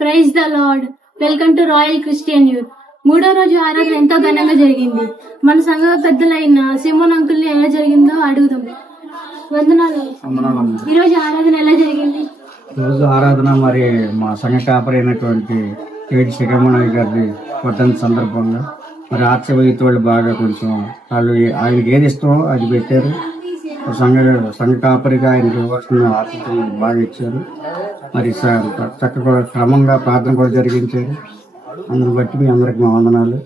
Praise the Lord. Welcome to Royal Christian Youth. మూడో రోజు ఆరాధన ఎంతో ఘనంగా జరిగింది. మన సంఘ పెద్దలైన సిమోన్ అంకుల్ని ఎలా జరిగిందో అడుగుదాం. వందనాలు. ఈరోజు ఆరాధన ఎలా జరిగింది? రోజు ఆరాధన మరి మా సంఘ కాపరి అయినటువంటి కేడి శిఖరమణయ్య గారి వర్ధంతి సందర్భంగా మరి ఆర్చవైతే వాళ్ళు బాగా కొంచెం వాళ్ళు ఆయనకి ఏది ఇష్టమో అది పెట్టారు. సంఘ కాపరిగా ఆయనకి ఇవ్వాల్సిన ఆతిథ్యం బాగా ఇచ్చారు. మరి చక్కగా క్రమంగా ప్రార్థన కూడా జరిగించారు. అందుని బట్టి మీ అందరికి మా వందనాలు.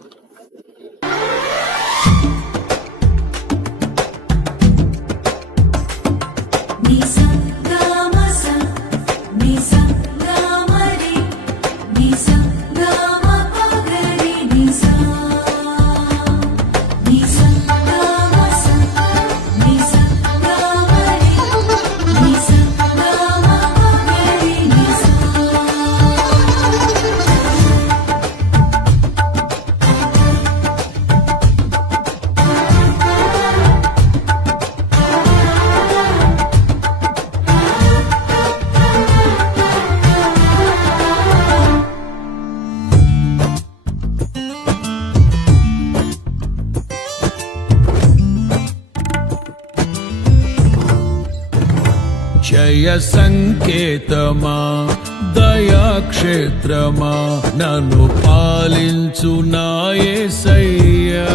జయ సంకేతమా దయాక్షేత్రమా నన్ను పాలించు నా యేసయ్యా.